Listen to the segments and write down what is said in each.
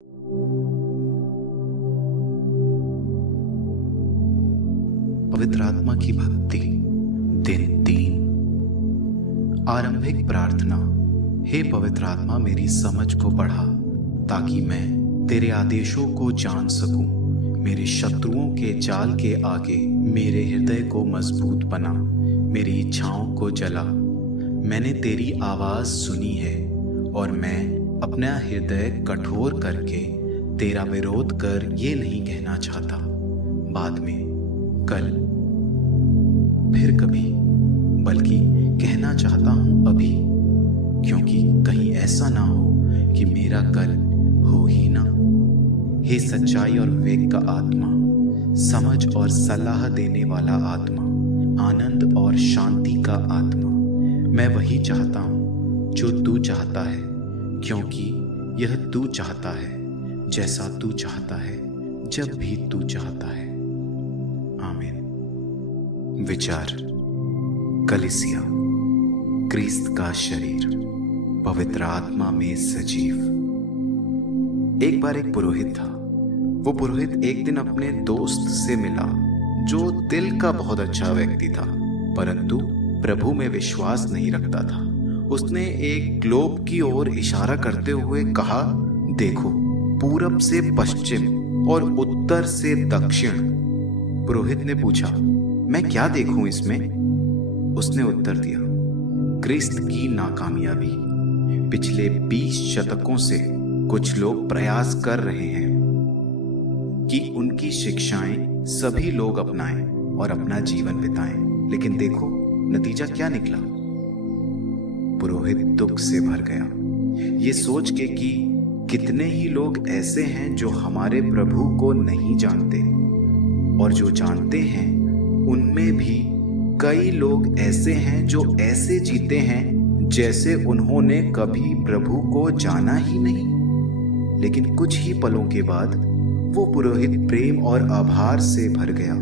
पवित्र आत्मा की भक्ति दिन 3। आरंभिक प्रार्थना। हे पवित्र आत्मा, मेरी समझ को बढ़ा ताकि मैं तेरे आदेशों को जान सकूं। मेरे शत्रुओं के जाल के आगे मेरे हृदय को मजबूत बना, मेरी इच्छाओं को जला। मैंने तेरी आवाज सुनी है और मैं अपना हृदय कठोर करके तेरा विरोध कर ये नहीं कहना चाहता बाद में, कल, फिर कभी, बल्कि कहना चाहता हूं अभी, क्योंकि कहीं ऐसा ना हो कि मेरा कल हो ही ना। हे सच्चाई और विवेक का आत्मा, समझ और सलाह देने वाला आत्मा, आनंद और शांति का आत्मा, मैं वही चाहता हूं जो तू चाहता है, क्योंकि यह तू चाहता है, जैसा तू चाहता है, जब भी तू चाहता है। आमीन। विचार। कलीसिया क्रिस्त का शरीर, पवित्र आत्मा में सजीव। एक बार एक पुरोहित था। वो पुरोहित एक दिन अपने दोस्त से मिला जो दिल का बहुत अच्छा व्यक्ति था, परंतु प्रभु में विश्वास नहीं रखता था। उसने एक ग्लोब की ओर इशारा करते हुए कहा, देखो, पूरब से पश्चिम और उत्तर से दक्षिण। पुरोहित ने पूछा, मैं क्या देखूं इसमें? उसने उत्तर दिया, क्रिस्त की नाकामयाबी। पिछले 20 शतकों से कुछ लोग प्रयास कर रहे हैं कि उनकी शिक्षाएं सभी लोग अपनाएं और अपना जीवन बिताएं, लेकिन देखो नतीजा क्या निकला। पुरोहित दुख से भर गया, ये सोच के कि कितने ही लोग ऐसे हैं जो हमारे प्रभु को नहीं जानते, और जो जानते हैं उनमें भी कई लोग ऐसे हैं जो ऐसे जीते हैं जैसे उन्होंने कभी प्रभु को जाना ही नहीं। लेकिन कुछ ही पलों के बाद वो पुरोहित प्रेम और आभार से भर गया,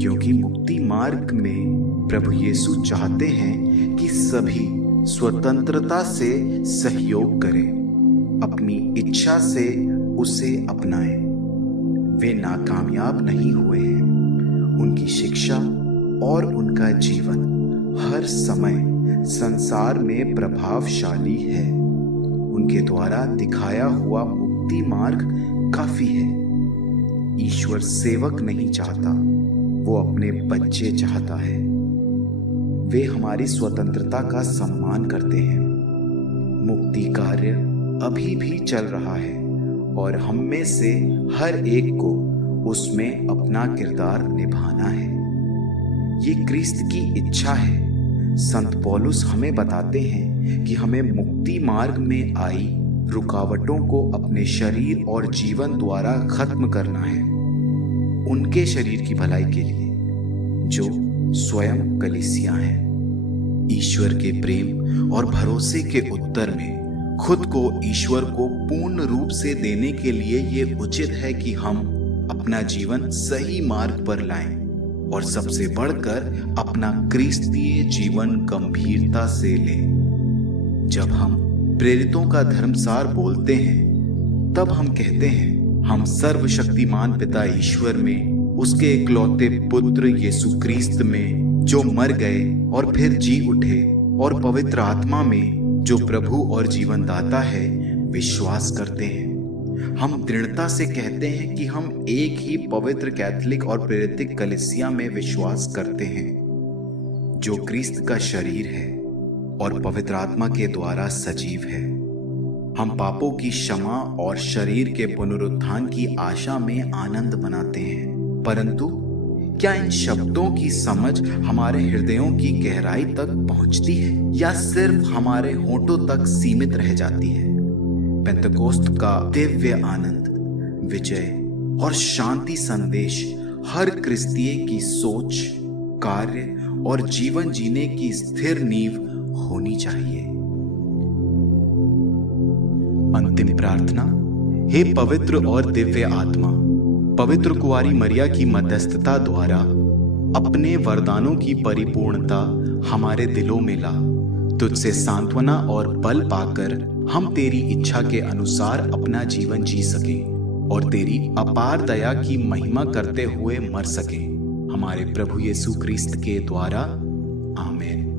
क्योंकि मुक्ति मार्ग में प्रभु यीशु चाहते हैं कि सभी स्वतंत्रता से सहयोग करें, अपनी इच्छा से उसे अपनाएं। वे नाकामयाब नहीं हुए हैं। उनकी शिक्षा और उनका जीवन हर समय संसार में प्रभावशाली है। उनके द्वारा दिखाया हुआ मुक्ति मार्ग काफी है। ईश्वर सेवक नहीं चाहता, वो अपने बच्चे चाहता है। वे हमारी स्वतंत्रता का सम्मान करते हैं। मुक्ति कार्य अभी भी चल रहा है और हम में से हर एक को उसमें अपना किरदार निभाना है। ये क्रिस्त की इच्छा है। संत पौलुस हमें बताते हैं कि हमें मुक्ति मार्ग में आई रुकावटों को अपने शरीर और जीवन द्वारा खत्म करना है, उनके शरीर की भलाई के लिए जो स्वयं कलीसिया है। ईश्वर के प्रेम और भरोसे के उत्तर में खुद को ईश्वर को पूर्ण रूप से देने के लिए ये उचित है कि हम अपना जीवन सही मार्ग पर लाएं और सबसे बढ़कर अपना क्रिस्तीय जीवन गंभीरता से लें। जब हम प्रेरितों का धर्मसार बोलते हैं, तब हम कहते हैं, हम सर्वशक्तिमान पिता ईश्वर में, उसके इकलौते पुत्र यीशु क्रिस्त में जो मर गए और फिर जी उठे, और पवित्र आत्मा में जो प्रभु और जीवन दाता है, विश्वास करते हैं। हम दृढ़ता से कहते हैं कि हम एक ही पवित्र कैथोलिक और प्रेरित कलीसिया में विश्वास करते हैं, जो क्रिस्त का शरीर है और पवित्र आत्मा के द्वारा सजीव है। हम पापों की क्षमा और शरीर के पुनरुत्थान की आशा में आनंद मनाते हैं, परंतु क्या इन शब्दों की समझ हमारे हृदयों की गहराई तक पहुंचती है या सिर्फ हमारे होठों तक सीमित रह जाती है? पेंतकोस्त का दिव्य आनंद, विजय और शांति संदेश हर क्रिस्तीय की सोच, कार्य और जीवन जीने की स्थिर नींव होनी चाहिए। अंतिम प्रार्थना। हे पवित्र और दिव्य आत्मा, पवित्र कुंवारी मरिया की मध्यस्थता द्वारा अपने वरदानों की परिपूर्णता हमारे दिलों में ला। तुझसे सांत्वना और बल पाकर हम तेरी इच्छा के अनुसार अपना जीवन जी सकें और तेरी अपार दया की महिमा करते हुए मर सकें, हमारे प्रभु यीशु क्रिस्त के द्वारा। आमीन।